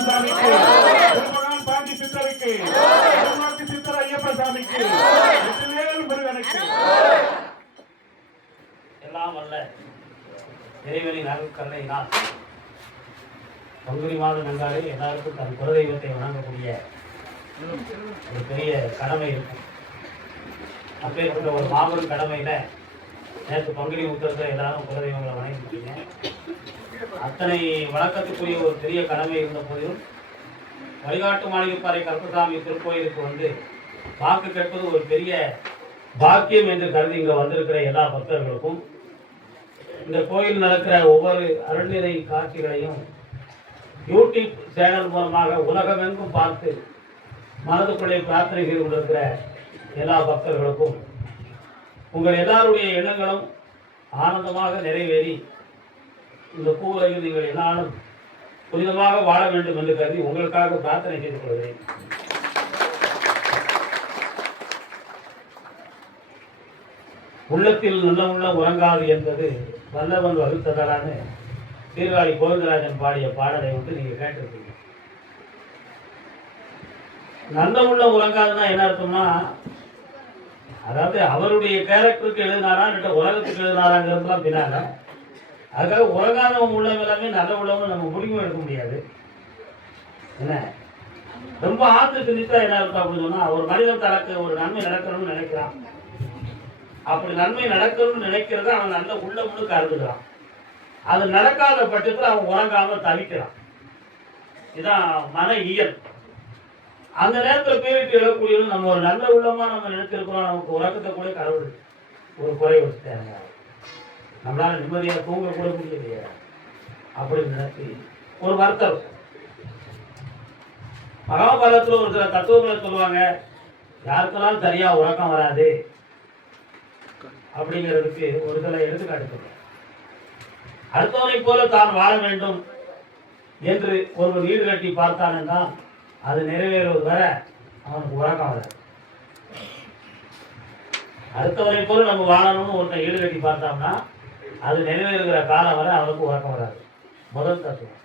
சாமிக்கு திருமகன் பாண்டி சித்தருக்கு திருமாக்கு சித்தர் ஐயப்ப சாமிக்கு முருகனுக்கு எல்லாம் இறைவனின் பங்குனி மாதம் என்றாலே எல்லாருக்கும் தன் குலதெய்வத்தை வணங்கக்கூடிய ஒரு பெரிய கடமை இருக்கும். அப்பேற்பட்ட ஒரு மாபெரும் கடமையில நேற்று பங்குனி உத்தரத்தில் எல்லாரும் குலதெய்வங்களை வணங்கிட்டீங்க அத்தனை வழக்கத்துக்குரிய ஒரு பெரிய கடமை இருந்த போதிலும் வழிகாட்டு மாளிகைப்பாறை கருப்பசாமி திருக்கோயிலுக்கு வந்து வாக்கு கேட்பது ஒரு பெரிய பாக்கியம் என்று கருதி இங்கே வந்திருக்கிற எல்லா பக்தர்களுக்கும் இந்த கோயில் நடக்கிற ஒவ்வொரு அருள்நிலை காட்சிகளையும் யூடியூப் சேனல் மூலமாக உலகமெங்கும் பார்த்து மனதுக்குள்ளே பிரார்த்தனை செய்து கொண்டிருக்கிற எல்லா பக்தர்களுக்கும் உங்கள் எல்லாருடைய எண்ணங்களும் ஆனந்தமாக நிறைவேறி இந்த பூவுலகில் நீங்கள் என்னாலும் புனிதமாக வாழ வேண்டும் என்று கருதி உங்களுக்காக பிரார்த்தனை செய்து கொள்கிறேன். உள்ளத்தில் நல்ல உள்ள உறங்காது என்பது வல்லவன் வகுத்ததாலான்னு சீர்காழி கோவிந்தராஜன் பாடிய பாடலை வந்து நீங்கள் கேட்டிருக்கீங்க. நல்ல உள்ள உறங்காதுன்னா என்ன அர்த்தம்னா அதாவது அவருடைய கேரக்டருக்கு எழுதினாரா இல்லை உலகத்துக்கு எழுதினாராங்கிறதுலாம் பின்னால அதுக்காக உறங்காதவன் உள்ளவங்க எல்லாமே நல்ல உள்ளவங்க நம்ம முடிவும் எடுக்க முடியாது. என்ன? ரொம்ப ஆத்து நித்தா என்ன இருக்கும் அப்படின்னு சொன்னா ஒரு மனிதன் தனக்கு ஒரு நன்மை நடக்கணும்னு நினைக்கிறான். அப்படி நன்மை நடக்கணும்னு நினைக்கிறத அவன் நல்ல உள்ள முழுக்க அறுதுக்கிறான் அது நடக்காத பட்சத்தில் அவன் உறங்காம தவிக்கிறான். இதான் மன இயல். அந்த நேரத்தில் பேரிட்டு எழக்கூடியது நம்ம ஒரு நல்ல உள்ளமா நம்ம நினைச்சிருக்கிறோம் நமக்கு உறக்கத்தை கூட கடவுள் ஒரு குறை வச்சுட்டாங்க நம்மளால நிம்மதியாக தூங்க கூட முடியலையே. அப்படின்னு நினைச்சு ஒரு வருத்தம். மகாபாரதத்தில் ஒரு சில தத்துவங்களை சொல்லுவாங்க யாருக்கெல்லாம் சரியா உறக்கம் வராது? அப்படிங்கிறதுக்கு ஒரு சில எடுத்துக்காட்டு சொல்றேன் அடுத்தவனை போல தான் வாழ வேண்டும் என்று ஒருவர் வீடு கட்டி பார்த்தான் அது நிறைவேறுவது வர அவனுக்கு உறக்கம் வராது. அடுத்தவரை போல நம்ம வாழணும்னு ஒருத்தன் ஈடு கட்டி பார்த்தோம்னா அது நிறைவேறுகிற காலம் வரை அவனுக்கு உறக்கம் வராது. முதல் தத்துவம்.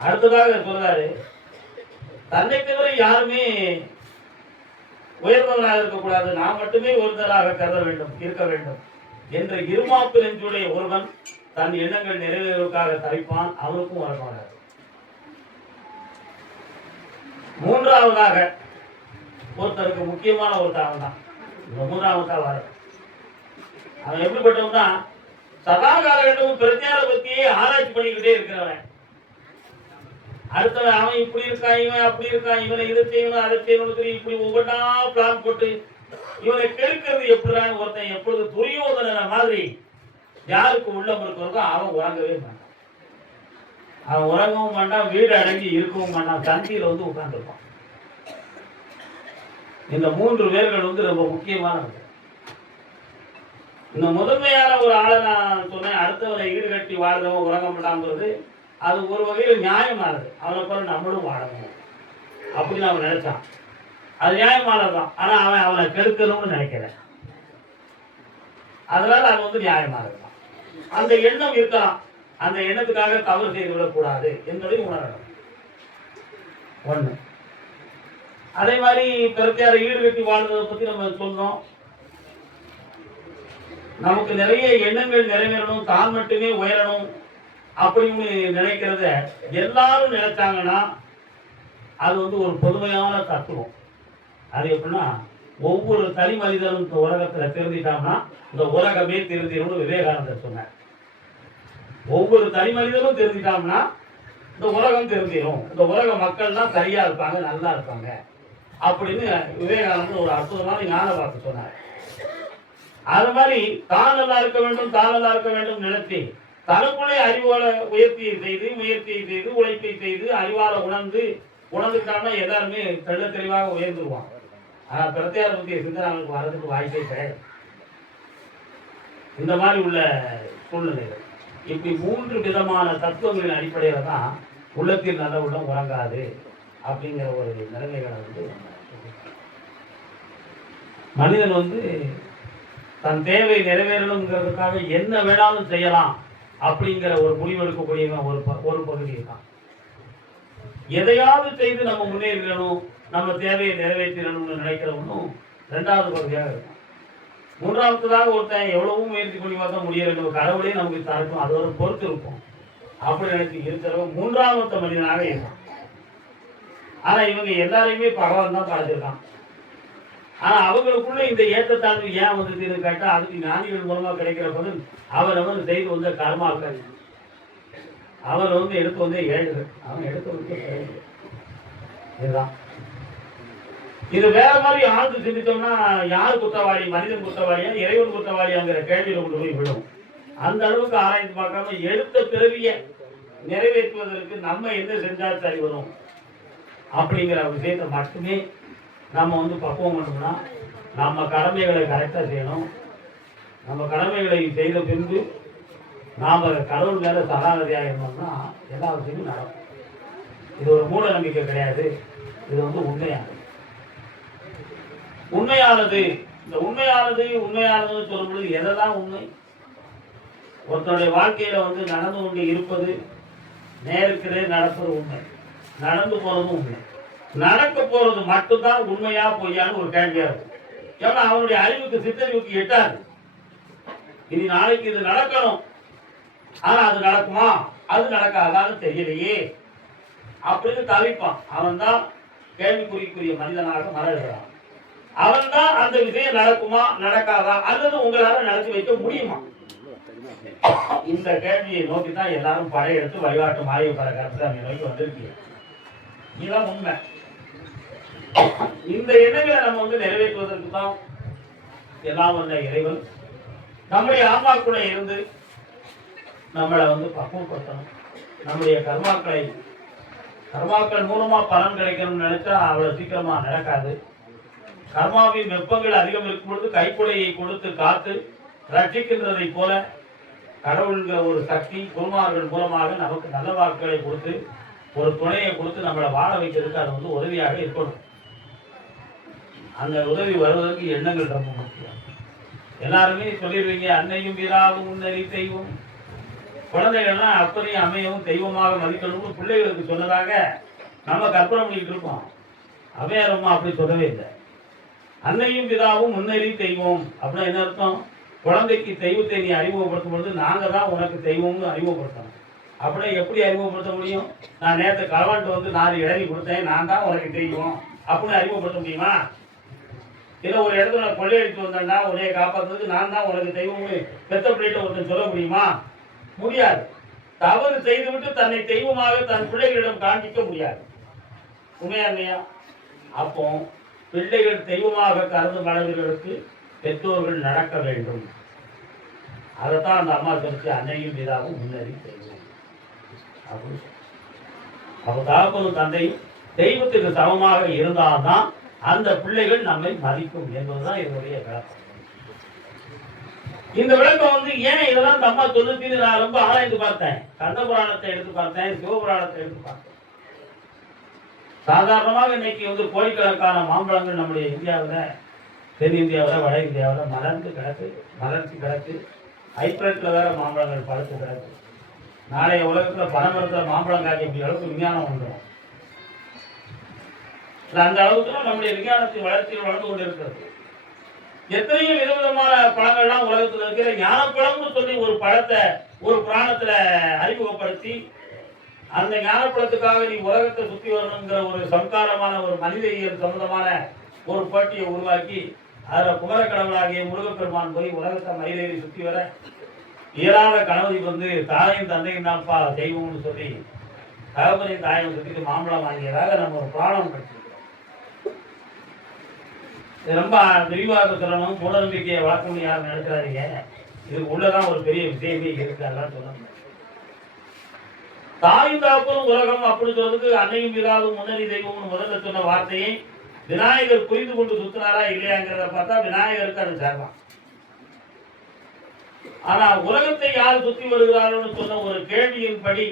அடுத்ததாக சொல்றாரு தன்னை தவிர யாருமே உயர்ந்தவராக இருக்கக்கூடாது. நான் மட்டுமே உயர்ந்தவராக கருத வேண்டும் இருக்க வேண்டும். என்ற இருமாப்பு நெஞ்சுடைய ஒருவன் தன் எண்ணங்கள் நிறைவேறுவதற்காக தவிப்பான் அவனுக்கும் உறக்கம் வராது. மூன்றாவதாக ஒருத்தருக்கு முக்கியமான ஒரு தான். இந்த மூன்றாவது தான் அவன் எப்படிப்பட்டவன் தான் சதா காலகட்டமும் பிரச்சார பத்தியே ஆராய்ச்சி பண்ணிக்கிட்டே இருக்கிறவன். அடுத்தவன் அவன் இப்படி இருக்கான் இவன் அப்படி இருக்கான் இவனை இதை செய்யணும் அதை செய்யணும் சொல்லி இப்படி ஒவ்வொன்றா பிளான் போட்டு இவனை கெடுக்கிறது எப்படிதான் ஒருத்தன் எப்பொழுது துரியோதன மாதிரி யாருக்கு உள்ளம் இருக்கிறதோ அவன் உறங்கவே மாட்டான். அவன் உறங்கவும் மாட்டான் வீடு அடங்கி இருக்கவும் மாட்டான் தந்தியில வந்து உட்கார்ந்துருப்பான். இந்த மூன்று பேர்கள் வந்து ரொம்ப முக்கியமானவங்க இந்த முதன்மையான ஒரு ஆளை நான் சொன்னேன் அடுத்தவரை ஈடுகட்டி வாழ்றவன் உறங்கப்படாங்கிறது அது ஒரு வகையில் நியாயமானது. அவனை போல நம்மளும் வாழணும் அப்படின்னு அவன் நினைச்சான். அது நியாயமானதுதான் ஆனா அவன் அவனை கெடுக்கணும்னு நினைக்கிறேன் அதனால அது வந்து நியாயமானதுதான் அந்த எண்ணம் இருக்கலாம். அந்த எண்ணத்துக்காக தவறு செய்து விடக்கூடாது என்பதை உணரணும். ஒண்ணு. அதே மாதிரி பிறத்தையாரை ஈடுகட்டி வாழ்றதை பத்தி நம்ம சொன்னோம். நமக்கு நிறைய எண்ணங்கள் நிறைவேறணும் தான் மட்டுமே உயரணும் அப்படின்னு நினைக்கிறத எல்லாரும் நினைச்சாங்கன்னா அது வந்து ஒரு பொதுமையான தத்துவம். அது எப்படின்னா ஒவ்வொரு தனி மனிதனும் இந்த உலகத்தில் திருந்திட்டான்னா இந்த உலகமே திருந்திடும்னு விவேகானந்தர் சொன்னார். ஒவ்வொரு தனி மனிதனும் திருந்திட்டான்னா இந்த உலகம் திருந்திடும். இந்த உலக மக்கள் தான் சரியா இருப்பாங்க நல்லா இருப்பாங்க அப்படின்னு விவேகானந்தர் ஒரு அற்புதமான ஞான பார்த்து சொன்னார். அது மாதிரி தான் நல்லா இருக்க வேண்டும் தான் நல்லா இருக்க வேண்டும் நினைத்து தனக்குள்ளே அறிவால உயர்த்தியை செய்து முயற்சியை செய்து உழைப்பை செய்து அறிவால உணர்ந்து உணர்ந்துக்கிட்டாங்கன்னா எல்லாருமே தெள்ள தெளிவாக உயர்ந்துருவான் ஆனா பிரத்யார பற்றிய சிந்தனாவுக்கு வர்றதுக்கு வாய்ப்பே கிடையாது. இந்த மாதிரி உள்ள சூழ்நிலைகள். இப்படி மூன்று விதமான தத்துவங்களின் அடிப்படையில தான் உள்ளத்தில் நல்ல உள்ளம் உறங்காது அப்படிங்கிற ஒரு நிலைமைகளை வந்து மனிதன் வந்து தன் தேவை நிறைவேறணுங்கிறதுக்காக என்ன வேணாலும் செய்யலாம் அப்படிங்கிற ஒரு முடிவெடுக்கக்கூடிய ஒரு ப- ஒரு பகுதி தான் எதையாவது செய்து நம்ம முன்னேறிடணும் நம்ம தேவையை நிறைவேற்றிடணும்னு நினைக்கிறவனும் ரெண்டாவது பகுதியாக இருக்கும். மூன்றாவதுதாக ஒருத்தன் எவ்வளவோ முயற்சி பண்ணி பார்த்தா முடியல கடவுளே நமக்கு தரக்கும் அது ஒரு பொறுத்து இருக்கும். அப்படி நினைச்சு இருக்கிறவங்க மூன்றாவது மனிதனாக இருக்கான் ஆனா இவங்க எல்லாரையுமே பகவான் தான் பார்த்துருக்கான். ஆனா அவங்களுக்குள்ள இந்த ஏற்றத்தாழ்வு ஏன் வந்ததுன்னு கேட்டா அதுக்கு ஞானிகள் மூலமா கிடைக்கிற பதில் அவர் அவன் செய்து வந்த கர்மாக்கள். அவர் வந்து எடுத்து வந்தே ஏழு அவன் எடுத்து வந்து இதுதான். இது வேற மாதிரி ஆழ்ந்து சிந்தித்தோம்னா யார் குற்றவாளி? மனிதன் குற்றவாளியா? இறைவன் குற்றவாளியாங்கிற கேள்வியில கொண்டு போய் விடும். அந்த அளவுக்கு ஆராய்ந்து பார்க்காம எடுத்த பிறவிய நிறைவேற்றுவதற்கு நம்ம என்ன செஞ்சா சரி வரும்? அப்படிங்கிற விஷயத்தை மட்டுமே நாம் வந்து பக்குவம் பண்ணோம்னா நம்ம கடமைகளை கரெக்டாக செய்யணும். நம்ம கடமைகளை செய்த பின்பு நாம் கடவுள் மேலே சகாநதியாக இருந்தோம்னா எல்லா விஷயமும் நடக்கும். இது ஒரு மூட நம்பிக்கை கிடையாது. இது வந்து உண்மையானது. உண்மையானது. இந்த உண்மையானது உண்மையானதுன்னு சொல்லும்பொழுது எதெல்லாம் உண்மை? ஒருத்தருடைய வாழ்க்கையில வந்து நடந்து கொண்டு இருப்பது நேருக்கு நேர் நடப்பது உண்மை. நடந்து போறதும் உண்மை. நடக்க போறது மட்டும்தான் உண்மையா பொய்யான்னு ஒரு கேள்வியா இருக்கு. ஏன்னா அவனுடைய அறிவுக்கு சித்தறிவுக்கு எட்டாது. இது நாளைக்கு இது நடக்கணும். ஆனா அது நடக்குமா? அது நடக்காதான்னு தெரியலையே. அப்படின்னு தவிப்பான். அவன் தான் கேள்விக்குறிக்குரிய மனிதனாக மலர்கிறான். அவன் தான் அந்த விஷயம் நடக்குமா நடக்காதா? அல்லது உங்களால நடத்தி வைக்க முடியுமா? இந்த கேள்வியை நோக்கி தான் எல்லாரும் படையெடுத்து வழிபாட்டு மாய பல கருத்து நோக்கி வந்திருக்கீங்க இதுதான் உண்மை. இந்த எண்ணங்களை நம்ம வந்து நிறைவேற்றுவதற்கு தான் எல்லாம் வந்த இறைவன். நம்முடைய ஆன்மாக்குள்ள இருந்து நம்மளை வந்து பக்குவப்படுத்தணும். நம்முடைய கர்மாக்களை கர்மாக்கள் மூலமா பலன் கிடைக்கணும்னு நினைச்சா அவ்வளவு சீக்கிரமா நடக்காது. கர்மாவின் வெப்பங்கள் அதிகம் இருக்கும் பொழுது கைக்குலையை கொடுத்து காத்து ரட்சிக்கின்றதை போல கடவுள்கிற ஒரு சக்தி குருமார்கள் மூலமாக நமக்கு நல்ல வாக்குகளை கொடுத்து ஒரு துணையை கொடுத்து நம்மளை வாழ வைக்கிறதுக்கு அது வந்து உதவியாக இருக்கணும். அந்த உதவி வருவதற்கு எண்ணங்கள் ரொம்ப முக்கியம். எல்லாருமே சொல்லிடுவீங்க அன்னையும் பிதாவும் முன்னறி தெய்வம். குழந்தைகள்லாம் அப்பனையும் அம்மையும் தெய்வமாக மதிக்கணும்னு பிள்ளைகளுக்கு சொன்னதாக நம்ம கற்பனை பண்ணிட்டு இருக்கோம் அவையார் அம்மா அப்படி சொல்லவே இல்லை. அன்னையும் பிதாவும் முன்னேறி தெய்வம். அப்படின்னா என்ன அர்த்தம்? குழந்தைக்கு தெய்வத்தை நீ அறிமுகப்படுத்தும் பொழுது நாங்கள் தான் உனக்கு தெய்வம்னு அறிமுகப்படுத்தணும். அப்படின்னா எப்படி அறிமுகப்படுத்த முடியும்? நான் நேற்று களவாண்டு வந்து நாலு இடங்கி கொடுத்தேன் நான் தான் உனக்கு தெய்வம் அப்படின்னு அறிமுகப்படுத்த முடியுமா? ஏதோ ஒரு இடத்துல நான் கொள்ளையடித்து வந்தேன்னா உன்னைய காப்பாற்றுறதுக்கு நான் தான் உனக்கு தெய்வம்னு பெத்த பிள்ளைகிட்ட ஒருத்தன் சொல்ல முடியுமா? முடியாது. தவறு செய்துவிட்டு தன்னை தெய்வமாக தன் பிள்ளைகளிடம் காண்பிக்க முடியாது. உண்மையா இல்லையா அப்போ பிள்ளைகள் தெய்வமாக கருதும் அளவிற்கு பெற்றோர்கள் நடக்க வேண்டும். அதைத்தான் அந்த அம்மா சொல்லிச்சு அன்னையும் பிதாவும் முன்னறி செய்வோம். அப்படின்னு சொல்லி. அப்போ தகப்பனும் தந்தையும் தெய்வத்துக்கு சமமாக இருந்தால்தான் அந்த பிள்ளைகள் நம்மை மதிக்கும் என்பதுதான் என்னுடைய விளக்கம். இந்த விளக்கம் வந்து ஏன் இதெல்லாம் தம்மா அம்மா நான் ரொம்ப ஆராய்ந்து பார்த்தேன். கந்த புராணத்தை எடுத்து பார்த்தேன் சிவபுராணத்தை எடுத்து பார்த்தேன். சாதாரணமாக இன்னைக்கு வந்து கோடிக்கணக்கான மாம்பழங்கள் நம்முடைய இந்தியாவில் தென்னிந்தியாவில் வட இந்தியாவில் மலர்ந்து கிடக்கு மலர்ச்சி கிடக்கு. ஹைப்ரேட்டில் வேற மாம்பழங்கள் பழுத்து கிடக்கு. நாளைய உலகத்தில் பணமரத்தில் மாம்பழம் காய்க்கக்கூடிய அளவுக்கு விஞ்ஞானம் வந்துடும். அந்த அளவுக்கு நம்முடைய விஞ்ஞானத்தின் வளர்ச்சியில் வளர்ந்து கொண்டிருக்கிறது. எத்தனையோ விதவிதமான பழங்கள்லாம் உலகத்தில் இருக்கிற ஞானப்பழம்னு சொல்லி ஒரு பழத்தை ஒரு புராணத்துல அறிமுகப்படுத்தி அந்த ஞானப்பழத்துக்காக நீ உலகத்தை சுத்தி வரணுங்கிற ஒரு சம்காரமான ஒரு மனித இயல் சம்பந்தமான ஒரு போட்டியை உருவாக்கி அதில் குமரக்கடவுளாகிய முருகப்பெருமான் போய் உலகத்தை மயிலேறி சுற்றி வர இயலாத கணவதி வந்து தாயும் தந்தையும் தான்ப்பா தெய்வம்னு சொல்லி தகவலையும் தாயும் சுற்றிட்டு மாம்பழம் வாங்கியதாக நம்ம ஒரு புராணம் படிச்சிருக்கோம். ரொம்ப விரிவாக சொல்லணும். மூட நம்பிக்கையை வளர்க்கணும் யாரும் நினைக்கிறாதீங்க இதுக்கு உள்ளதான் ஒரு பெரிய விஷயமே இருக்கு அதெல்லாம் சொல்ல முடியாது. தாயும் தாப்பனும் உலகம் அப்படின்னு சொல்றதுக்கு அன்னையும் பிதாவும் முன்னறி தெய்வம்னு முதல்ல சொன்ன வார்த்தையை விநாயகர் புரிந்து கொண்டு சுத்தினாரா இல்லையாங்கிறத பார்த்தா விநாயகருக்கு அது சேரலாம் ஆனா உலகத்தை யார் சுத்தி வருகிறார்கள்னு சொன்ன ஒரு கேள்வியின்படி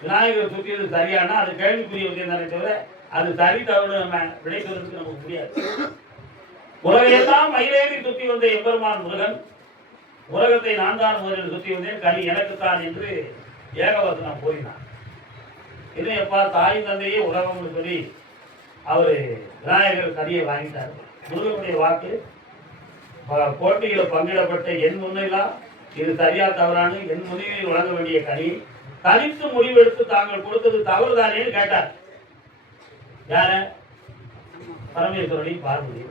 விநாயகர் சுத்தியது சரியானா? அது கேள்விக்குரிய விஷயம் தானே தவிர அது சரி தவறு நம்ம விடை சொல்றதுக்கு நமக்கு முடியாது உலகையெல்லாம் மயிலேறி சுத்தி வந்த எம்பெருமான் முருகன். உலகத்தை நான் தான் முதலில் சுத்தி வந்தேன். கனி எனக்குத்தான் என்று ஏகவசனம் கூறினான் இல்லையப்பா தாய் தந்தையே உலகம்னு சொல்லி அவர் விநாயகர் கனியை வாங்கிட்டார். முருகனுடைய வாக்கு போட்டியில் பங்கிடப்பட்ட என் முன்னெல்லாம் இது சரியா தவறானு என் முடிவில் வழங்க வேண்டிய கனி தனித்து முடிவெடுத்து தாங்கள் கொடுத்தது தவறுதானேன்னு கேட்டார். யார? பரமேஸ்வரனை பார்வதி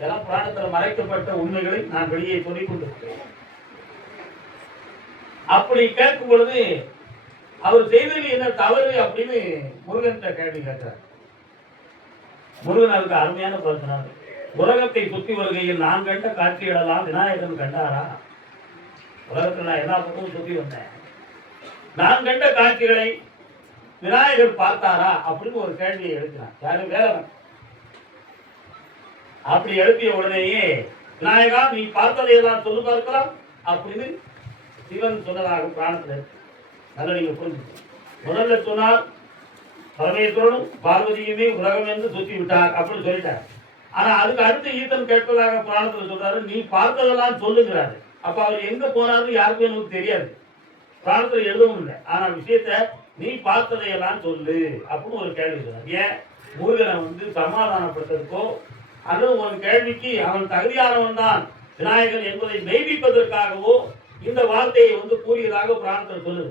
இதெல்லாம் புராணத்தில் மறைக்கப்பட்ட உண்மைகளை நான் வெளியே சொல்லிக் கொண்டிருக்கிறேன். அப்படி கேட்கும் பொழுது அவர் செய்தது என்ன தவறு அப்படின்னு முருகன் கேள்வி கேட்கிறார். முருகன் அதுக்கு அருமையான பிரச்சனை உலகத்தை சுத்தி வருகையில் நான் கண்ட காட்சிகளெல்லாம் விநாயகன் கண்டாரா? உலகத்தில் நான் எல்லா பக்கமும் சுத்தி வந்தேன். நான் கண்ட காட்சிகளை விநாயகர் பார்த்தாரா அப்படின்னு ஒரு கேள்வியை எழுப்பினார். யாரும் வேலவன். அப்படி எழுப்பிய உடனேயே விநாயகா நீ பார்த்ததையெல்லாம் சொல்லு பார்க்கலாம். அப்படின்னு சிவன் சொன்னதாக பிராணத்தில் நல்ல நல்லா நீங்க புரிஞ்சுக்கணும் முதல்ல சொன்னார் பரமேஸ்வரனும் பார்வதியுமே உலகம் என்று சுற்றி விட்டார் அப்படின்னு சொல்லிட்டார். ஆனா அதுக்கு அடுத்து ஈத்தன் கேட்பதாக பிராணத்தில் சொல்றாரு நீ பார்த்ததெல்லாம் சொல்லுகிறாரு. அப்ப அவர் எங்க போனாரு யாருக்கும் எனக்கு தெரியாது. பிராணத்தில் எழுதவும் இல்லை. ஆனா விஷயத்த நீ பார்த்ததையெல்லாம் சொல்லு அப்படின்னு ஒரு கேள்வி சொன்னார். ஏன்? முருகனை வந்து சமாதானப்படுத்துறதுக்கோ அல்லது உன் கேள்விக்கு அவன் தகுதியானவன் தான். விநாயகன் என்பதை மெய்ப்பிப்பதற்காகவோ இந்த வார்த்தையை வந்து கூறியதாக பிராணத்தில் சொல்லுது.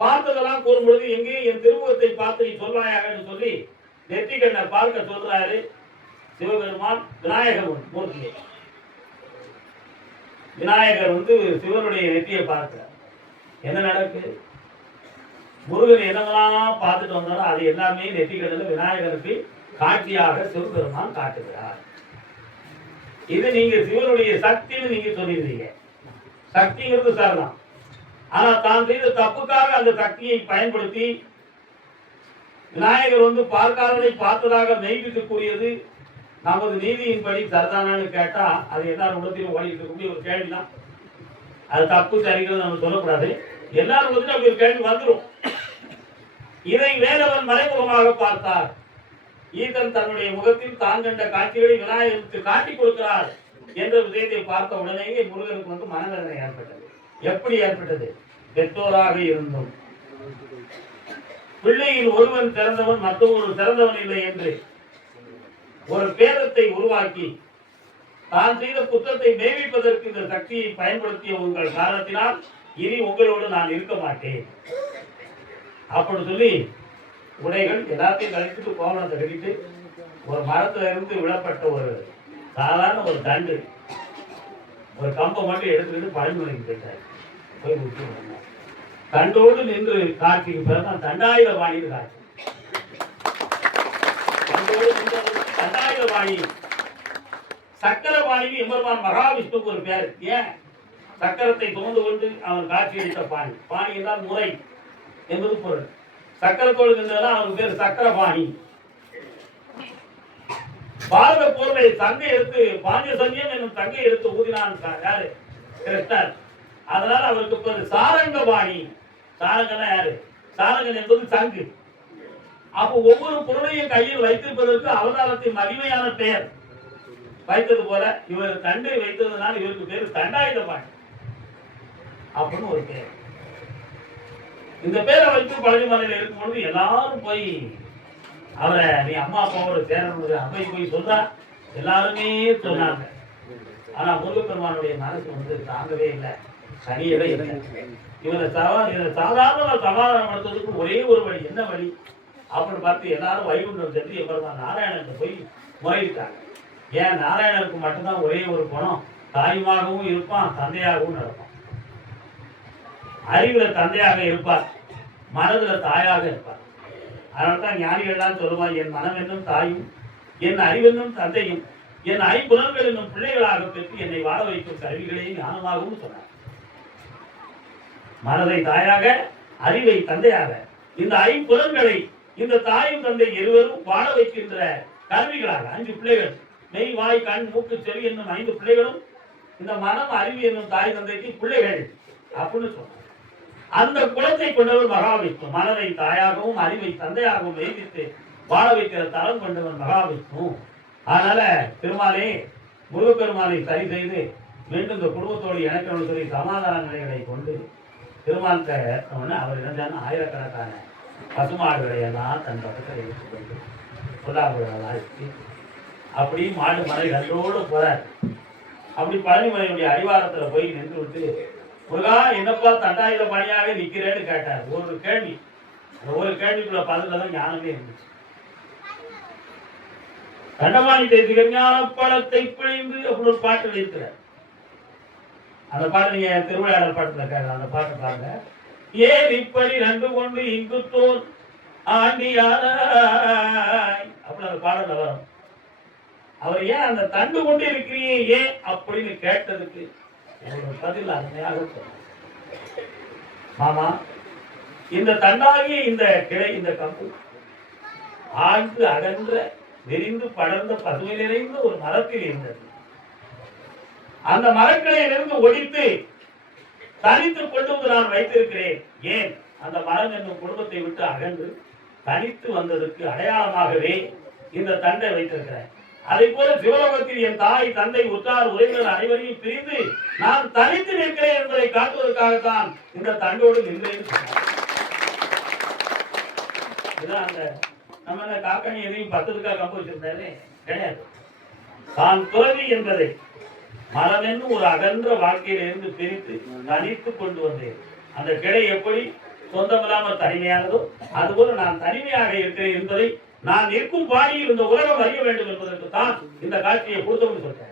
பார்த்ததெல்லாம் கூறும்பொழுது எங்கேயும் என் திருமுகத்தை பார்த்து நீ சொல்றாயாக என்று சொல்லி நெற்றிக்கண்ணை பார்க்க சொல்றாரு. சிவபெருமான் விநாயகர் மூர்த்தியை விநாயகர் வந்து சிவனுடைய நெற்றியை பார்க்கிறார். என்ன நடக்கு? முருகன் என்னவெல்லாம் பார்த்துட்டு வந்தாலும் அது எல்லாமே நெற்றிக்கடல விநாயகருக்கு காட்சியாக சிவபெருமான் காட்டுகிறார். இது நீங்க சிவனுடைய சக்தின்னு நீங்க சொல்லியிருந்தீங்க. சக்திங்கிறது சரிதான் ஆனா தான் செய்த தப்புக்காக அந்த சக்தியை பயன்படுத்தி விநாயகர் வந்து பார்க்காததை பார்த்ததாக மெய்ப்பிக்கக்கூடியது நமது நீதியின்படி சரிதானான்னு கேட்டா அது எல்லாரும் உள்ளத்திலும் ஓடிட்டு இருக்கக்கூடிய ஒரு கேள்விதான் அது தப்பு சரிங்கிறது நம்ம சொல்லக்கூடாது. எல்லாரும் உள்ளத்திலும் அப்படி ஒரு கேள்வி வந்துடும் இதை வேலவன் மறைமுகமாக பார்த்தார். ஈதன் தன்னுடைய முகத்தில் தான் கண்ட காட்சிகளை விநாயகருக்கு காட்டிக் கொடுக்கிறார் என்ற விஷயத்தை பார்த்த உடனேயே முருகனுக்கு வந்து மனவேதனை ஏற்பட்டது. எப்படி ஏற்பட்டது? பெற்றோராக இருந்தும். பிள்ளையில் ஒருவன் திறந்தவன் மற்றொரு சிறந்தவன் இல்லை என்று ஒரு பேதத்தை உருவாக்கி தான் செய்த குற்றத்தை மேவிப்பதற்கு இந்த சக்தியை பயன்படுத்திய உங்கள் காரணத்தினால் இனி உங்களோடு நான் இருக்க மாட்டேன். அப்படி சொல்லி உடைகள் எல்லாத்தையும் கழிச்சுட்டு கோவணம் கட்டிட்டு ஒரு மரத்துல இருந்து விடப்பட்ட ஒரு சாதாரண ஒரு தண்டு. ஒரு கம்பை மட்டும் எடுத்துக்கிட்டு பழனிமலைக்கு கேட்டார் போய் விட்டு தண்டோடு நின்று காட்சிக்கு பிறகு தண்டாயுத வாணின்னு காட்சி தண்டோடு நின்றவருக்கு தண்டாயுத வாணி சக்கரபாணிக்கு எம்பெருமான் மகாவிஷ்ணுக்கு ஒரு பேர். ஏன்? சக்கரத்தை தோந்து கொண்டு அவன் காட்சி அளித்த பாணி. பாணி என்றால் முறை என்பது பொருள். சக்கரத்தோடு நின்றதால் அவனுக்கு பேர் சக்கரபாணி. பாரத போர்வை தங்கை எடுத்து பாண்டியசன்யம் என்னும் தங்கை எடுத்து ஊதினான் யாரு? கிருஷ்ணர். அதனால அவருக்கு பேர் சாரங்கபாணி. சாரங்கன்னா யாரு? சாரங்கன் என்பது சங்கு. அப்போ ஒவ்வொரு பொருளையும் கையில் வைத்திருப்பதற்கு அவதாரத்தின் மகிமையான பெயர். வைத்தது போல இவர் தண்டை வைத்ததுனால இவருக்கு பேர் தண்டாயுதபாணி. அப்படின்னு ஒரு பேர் இந்த பேரை வைத்து பழனிமலையில் இருக்கும் பொழுது எல்லாரும் போய் அவரை நீ அம்மா அப்பாவோட பேரனுடைய அவை போய் சொல்றா எல்லாருமே சொன்னாங்க. ஆனா முருகப்பெருமானுடைய மனசு வந்து தாங்கவே இல்லை சரியவே இல்லை. இவரை சவா இவரை சாதாரண சமாதானப்படுத்துவதற்கு ஒரே ஒரு வழி என்ன வழி? அப்படின்னு பார்த்து எல்லாரும் வைகுண்டம் சென்று எப்பெருமான் நாராயணன் போய் முறையிட்டாங்க. ஏன்? நாராயணனுக்கு மட்டும்தான் ஒரே ஒரு குணம். தாயுமாகவும் இருப்பான் தந்தையாகவும் நடப்பான். அறிவுல தந்தையாக இருப்பார் மனதுல தாயாக இருப்பார். அதனால தான் ஞானிகள்லாம் சொல்லுவான் என் மனம் என்னும் தாயும் என் அறிவென்னும் தந்தையும் என் ஐம்புலன்கள் என்னும் பிள்ளைகளாக பெற்று என்னை வாழ வைக்கும் கருவிகளே ஞானமாகவும் சொன்னார். மனதை தாயாக அறிவை தந்தையாக இந்த ஐம்புலன்களை இந்த தாயும் தந்தை இருவரும் வாழ வைக்கின்ற கருவிகளாக அஞ்சு பிள்ளைகள் மெய் வாய் கண் மூக்கு செவி என்னும் ஐந்து பிள்ளைகளும் இந்த மனம் அறிவு என்னும் தாய் தந்தைக்கு பிள்ளைகள் அப்படின்னு சொன்னார். அந்த குலத்தை கொண்டவர் மகாவிஷ்ணு மனதை தாயாகவும் அறிவை தந்தையாகவும் வைத்து வாழ வைக்கிற தரம் கொண்டவர் மகாவிஷ்ணு அதனால திருமாலே முருகப்பெருமானை சரி செய்து மீண்டும் இந்த குடும்பத்தோடு இணைக்கணும்னு சொல்லி சமாதான நிலைகளை கொண்டு திருமால்கிட்ட அவர் இருந்தாலும் ஆயிரக்கணக்கான பசுமாடுகளை எல்லாம் தன் பக்கத்தில் எடுத்துக்கொண்டு புல்லாங்குழல் இருக்கு அப்படி மாடு மலை கண்டோடு போறார். அப்படி பழனிமலையுடைய அடிவாரத்தில் போய் நின்று விட்டு புலா என்னப்பா தட்டாயில பணியாக நிக்கிறேன்னு கேட்டார். ஒரு கேள்வி. ஒரு கேள்விக்குள்ள பதில தான் ஞானமே இருந்துச்சு. கண்டமானி தேசிக ஞான பழத்தை பிழைந்து அப்படி ஒரு பாட்டு எழுதிக்கிறார் அந்த பாட்டு நீங்க திருவிழாடல் பாட்டுல கேட்கலாம். அந்த பாட்டு பாருங்க. ஏன் இப்படி ரெண்டு கொண்டு இங்கு தோல் ஆண்டியாராய். அப்படி அந்த பாடல வரும். அவர் ஏன் அந்த தண்டு கொண்டு இருக்கிறீங்க ஏன் அப்படின்னு கேட்டதுக்கு ஒரு பதில் அருமையாக மாமா இந்த தண்டாகிய இந்த கிளை இந்த கம்பு ஆழ்ந்து அகன்ற விரிந்து படர்ந்த பசுமை நிறைந்த ஒரு மரத்தில் இருந்தது. அந்த மரக்கிளையிலிருந்து ஒடித்து தனித்து கொண்டு வந்து நான் வைத்திருக்கிறேன். ஏன்? அந்த மரம் என்னும் குடும்பத்தை விட்டு அகன்று தனித்து வந்ததற்கு அடையாளமாகவே இந்த தண்டை வைத்திருக்கிறேன். அதை போல சிவலோகத்தில் என் தாய் தந்தை உற்றார் உறவினர் அனைவரையும் பிரிந்து நான் தனித்து நிற்கிறேன் என்பதை காட்டுவதற்காகத்தான் இந்த தண்டோடு நின்றேன். அந்த நம்ம காக்கணி எதையும் பத்ததுக்காக கம்ப வச்சிருந்தாலே கிடையாது. தான் துறவி என்பதை மனமென்று ஒரு அகன்ற வாழ்க்கையிலிருந்து பிரித்து தனித்து கொண்டு வந்தேன். அந்த கிளை எப்படி சொந்தமில்லாமல் தனிமையானதோ அதுபோல நான் தனிமையாக இருக்கிறேன் என்பதை நான் இருக்கும் பாணியில் இந்த உலகம் அறிய வேண்டும் என்பதற்கு தான் இந்த காட்சியை கொடுத்தவங்க சொல்றேன்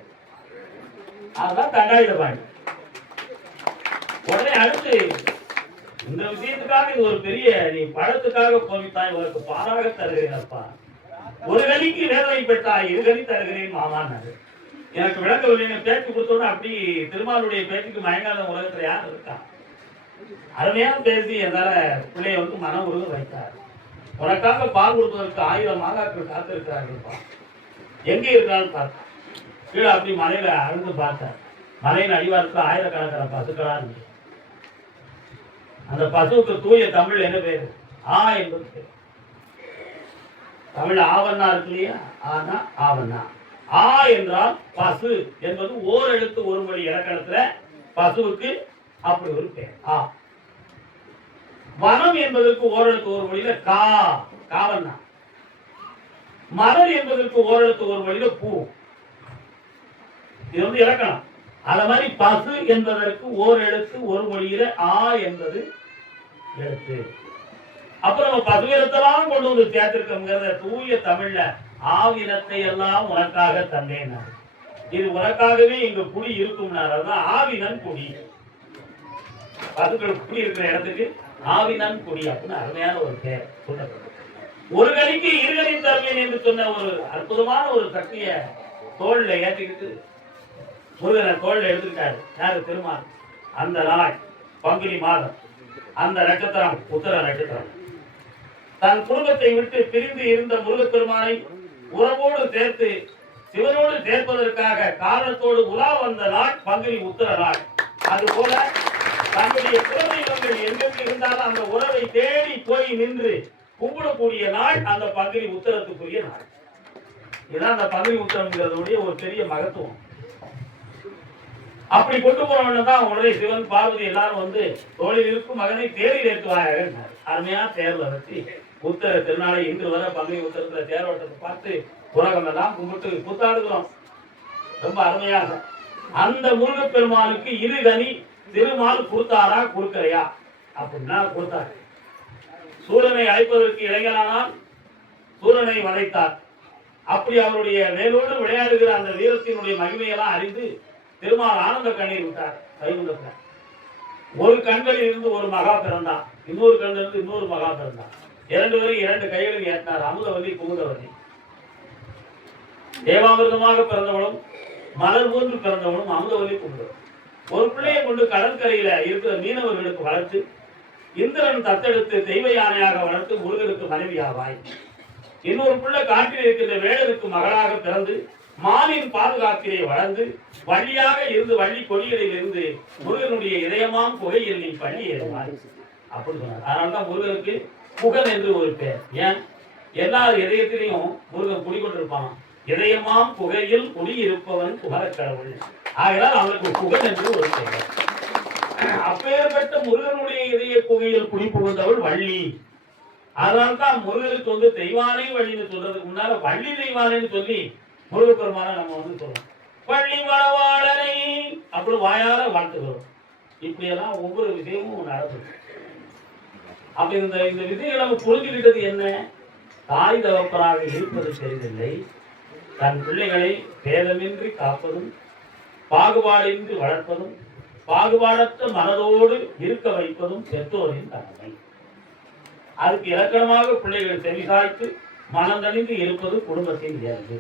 அதுதான் தண்டாயுத பாணி. உடனே அடுத்து இந்த விஷயத்துக்காக இது ஒரு பெரிய நீ படத்துக்காக கோவித்தாய் உனக்கு பாராக தருகிறேன் அப்பா ஒரு கலிக்கு வேதனை பெற்றா இரு கலி தருகிறேன் மாமான் எனக்கு விளங்கவில்லை பேச்சு கொடுத்தோன்னு அப்படி திருமாலுடைய பேச்சுக்கு மயங்காத உலகத்துல யார் இருக்கா? அருமையா பேசி என்னால பிள்ளைய வந்து மனம் உருக வைத்தார். உனக்காக பால் கொடுப்பதற்கு ஆயிரம் மாதாக்கள் காத்திருக்கிறார்கள்ப்பா. எங்க இருக்கான்னு பார்த்தேன். கீழே அப்படி மலையில அழுந்து பார்த்தார். மலையின் அடிவாரத்தில் ஆயிரக்கணக்கான பசுக்களா இருந்துச்சு அந்த பசுவுக்கு தூய தமிழ் என்ன பேரு? ஆ என்பது பேர். தமிழ் ஆவண்ணா இருக்கு இல்லையா? ஆனா ஆவண்ணா. ஆ என்றால் பசு என்பது ஓரெழுத்து ஒரு மொழி இலக்கணத்துல பசுவுக்கு அப்படி ஒரு பேர். ஆ. வனம் என்பதற்கு ஓரெழுத்து ஒரு மொழியில கா காவல் மலர் என்பதற்கு ஓரெழுத்து ஒரு மொழியில பூ. இது வந்து இலக்கணம். அத மாதிரி பசு என்பதற்கு ஓர் எழுத்து ஒரு மொழியில ஆ என்பது எழுத்து. அப்புறம் நம்ம பசுவினத்தெல்லாம் கொண்டு வந்து சேர்த்திருக்கோங்கிறத தூய தமிழ்ல ஆவினத்தை எல்லாம் உனக்காக தந்தேன் இது உனக்காகவே இங்க குடி இருக்கும்னார் அதுதான் ஆவினன் குடி. பசுக்கள் குடி இருக்கிற இடத்துக்கு ஆவினன் குடி அப்படின்னு அருமையான ஒரு பேர் சொல்லப்பட்டது ஒரு கலிக்கு இருகலி தருவேன் என்று சொன்ன ஒரு அற்புதமான ஒரு சக்திய தோல்ல ஏற்றிக்கிட்டு முருகனை தோல்ல எடுத்துக்கிட்டாரு. யாரு? திருமால் அந்த நாள் பங்குனி மாதம். அந்த நட்சத்திரம் உத்தர நட்சத்திரம். தன் குடும்பத்தை விட்டு பிரிந்து இருந்த முருகப்பெருமானை உறவோடு சேர்த்து சிவனோடு சேர்ப்பதற்காக காரணத்தோடு உலா வந்த நாள் பங்குனி உத்தர நாள். அதுபோல தன்னுடைய குலதெய்வங்கள் எங்கெங்கு இருந்தாலும் அந்த உறவை தேடி போய் நின்று கும்பிடக்கூடிய நாள் அந்த பங்குனி உத்தரத்துக்குரிய நாள். இதுதான் அந்த பங்குனி உத்தரம்ங்கிறதுடைய ஒரு பெரிய மகத்துவம். அப்படி கொண்டு போனவன தான் உடனே சிவன் பார்வதி எல்லாரும் வந்து தோழில் இருக்கும் மகனை தேரில் ஏற்றுவாங்க அருமையா தேர்ல நடத்தி உத்தர திருநாளை இன்று வர பங்குனி உத்தரத்துல தேரோட்டத்தை பார்த்து உலகம் எல்லாம் கும்பிட்டு கூத்தாடுகிறோம் ரொம்ப அருமையாக. அந்த முருகப்பெருமானுக்கு இரு கனி திருமால் கொடுத்தாரா கொடுக்கலையா? அப்படின்னா கொடுத்தாரு. சூரனை அழைப்பதற்கு இளைஞரானால் சூரனை வதைத்தார் அப்படி அவருடைய வேலோடு விளையாடுகிற அந்த வீரத்தினுடைய மகிமையெல்லாம் அறிந்து திருமால் ஆனந்த கண்ணீர் விட்டார். வைகுண்டத்துல ஒரு கண்களில் இருந்து ஒரு மகா பிறந்தான். இன்னொரு கண்ணில் இருந்து இன்னொரு மகா பிறந்தான். இரண்டு பேரும் இரண்டு கைகளில் ஏற்றினார். அமுதவதி குமுதவதி தேவாமிர்தமாக பிறந்தவளும் மலர் போன்று பிறந்தவளும் அமுதவதி குமுதவதி ஒரு பிள்ளையை கொண்டு கடற்கரையில இருக்கிற மீனவர்களுக்கு வளர்த்து இந்திரன் தத்தெடுத்து தெய்வ யானையாக வளர்த்து முருகனுக்கு மனைவியாவாய். இன்னொரு பிள்ளை காட்டில் இருக்கின்ற வேடருக்கு மகளாக பிறந்து மானின் பாதுகாப்பிலே வளர்ந்து வள்ளியாக இருந்து வள்ளி கொடிகளில் இருந்து முருகனுடைய இதயமாம் புகையில் நீ பள்ளி ஏறுவாய். அப்படி சொன்னார். அதனால்தான் முருகனுக்கு புகன் என்று ஒரு பேர். ஏன்? எல்லார் இதயத்திலையும் முருகன் குடிக்கொண்டிருப்பான் இதயமாம் புகையில் குடியிருப்பவன் புகழக் கடவுள் ஆகையால் அவனுக்கு புகன் என்று ஒரு பெயர். அப்பேற்பட்ட முருகனுடைய இதய புகையில் குடி புகுந்தவள் வள்ளி. அதனால தான் முருகனுக்கு வந்து தெய்வானை வழின்னு சொல்றதுக்கு முன்னால வள்ளி தெய்வானைன்னு சொல்லி முருகப்பெருமான நம்ம வந்து சொல்றோம். வள்ளி மரவாளனை அப்படி வாயால வாழ்த்துகிறோம். இப்படியெல்லாம் ஒவ்வொரு விஷயமும் நடக்குது அப்ப இந்த இந்த விதையை நம்ம புரிஞ்சுக்கிட்டது என்ன? தாய் தகப்பனாக இருப்பது தெரிந்தில்லை. தன் பிள்ளைகளை பேதமின்றி காப்பதும் பாகுபாடின்றி வளர்ப்பதும் பாகுபாடற்ற மனதோடு இருக்க வைப்பதும் பெற்றோரின் கடமை. அதுக்கு இலக்கணமாக பிள்ளைகள் செவிசாய்த்து மனந்தணிந்து இருப்பது குடும்பத்தின் இயல்பு.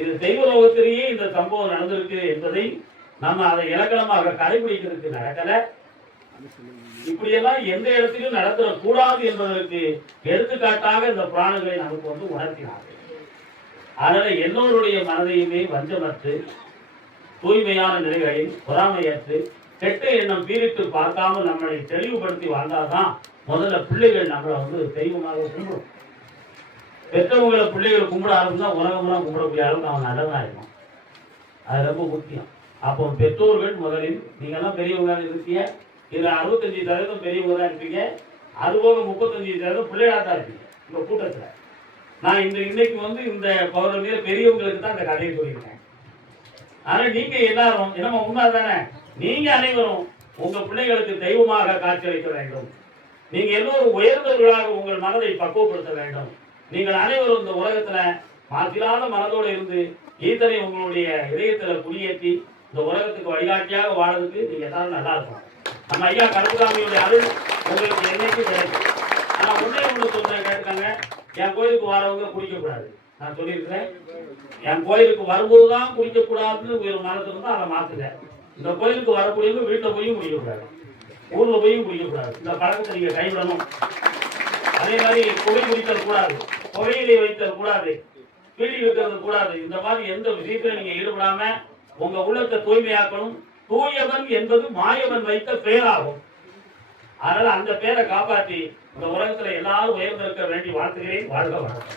இது தெய்வ லோகத்திலேயே இந்த சம்பவம் நடந்திருக்கு என்பதை நம்ம அதை இலக்கணமாக கடைபிடிக்கிறதுக்கு நடக்கல. இப்படியெல்லாம் எந்த இடத்திலும் நடத்தக்கூடாது என்பதற்கு எடுத்துக்காட்டாக இந்த புராணங்களை நமக்கு வந்து உணர்த்தினார்கள். அதனால எல்லோருடைய மனதையுமே வஞ்சமற்று தூய்மையான நிலைகளில் பொறாமையற்று கெட்ட எண்ணம் பீரிட்டு பார்க்காம நம்மளை தெளிவுபடுத்தி வாழ்ந்தாதான் முதல்ல பிள்ளைகள் நம்மளை வந்து தெய்வமாக கும்பிடும். பெற்றவங்களை பிள்ளைகள் கும்பிட ஆரம்பிச்சா உலகமெல்லாம் கும்பிடக்கூடிய அளவுக்கு அவன் நல்லதாக இருக்கும் அது ரொம்ப முக்கியம். அப்போ பெற்றோர்கள் முதலில் நீங்கெல்லாம் பெரியவங்க இருக்கீங்க இதுல அறுபத்தஞ்சு சதவீதம் பெரியவங்க தான் இருப்பீங்க அதுபோக முப்பத்தஞ்சு சதவீதம் பிள்ளைகளாக தான் இருப்பீங்க இந்த கூட்டத்தில். நான் இந்த இன்னைக்கு வந்து இந்த பௌர்ணமியில் பெரியவங்களுக்கு தான் இந்த கதையை சொல்லியிருக்கேன். ஆனால் நீங்கள் எல்லாரும் என்னமா உண்மை தானே நீங்கள் அனைவரும் உங்கள் பிள்ளைகளுக்கு தெய்வமாக காட்சியளிக்க வேண்டும். நீங்கள் எல்லோரும் உயர்ந்தவர்களாக உங்கள் மனதை பக்குவப்படுத்த வேண்டும். நீங்கள் அனைவரும் இந்த உலகத்தில் மாற்றிலாத மனதோடு இருந்து ஈத்தனை உங்களுடைய இதயத்தில் குடியேற்றி இந்த உலகத்துக்கு வழிகாட்டியாக வாழறதுக்கு நீங்கள் எல்லாரும் நல்லா இருக்கும் நம்ம ஐயா கருப்புசாமியுடைய அருள் உங்களுக்கு என்னைக்கு கிடைக்கும்? ஆனால் ஒண்ணே ஒண்ணு சொல்ல கேட்டுக்காங்க என் கோயிலுக்கு வரவங்க குடிக்கக்கூடாது. நான் சொல்லியிருக்கிறேன். என் கோயிலுக்கு வரும்போதுதான் குடிக்கக்கூடாதுன்னு ஒரு மனசு இருந்தா அதை மாத்துங்க. இந்த கோயிலுக்கு வரக்கூடியவங்க வீட்டில் போயும் குடிக்கக்கூடாது. ஊர்ல போயும் குடிக்கக்கூடாது. இந்த பழக்கத்தை நீங்க கைவிடணும். அதே மாதிரி புகை குடித்தல் கூடாது. புகையிலை வைத்தல் கூடாது. பீடி வைக்கிறது கூடாது. இந்த மாதிரி எந்த விஷயத்திலும் நீங்க ஈடுபடாம உங்க உள்ளத்தை தூய்மையாக்கணும். தூயவன் என்பது மாயவன் வைத்த பெயராகும் அதனால அந்த பேரை காப்பாற்றி இந்த உலகத்துல எல்லாரும் உயர்ந்திருக்க வேண்டி வாழ்த்துகிறேன். வாழ்க வணக்கம்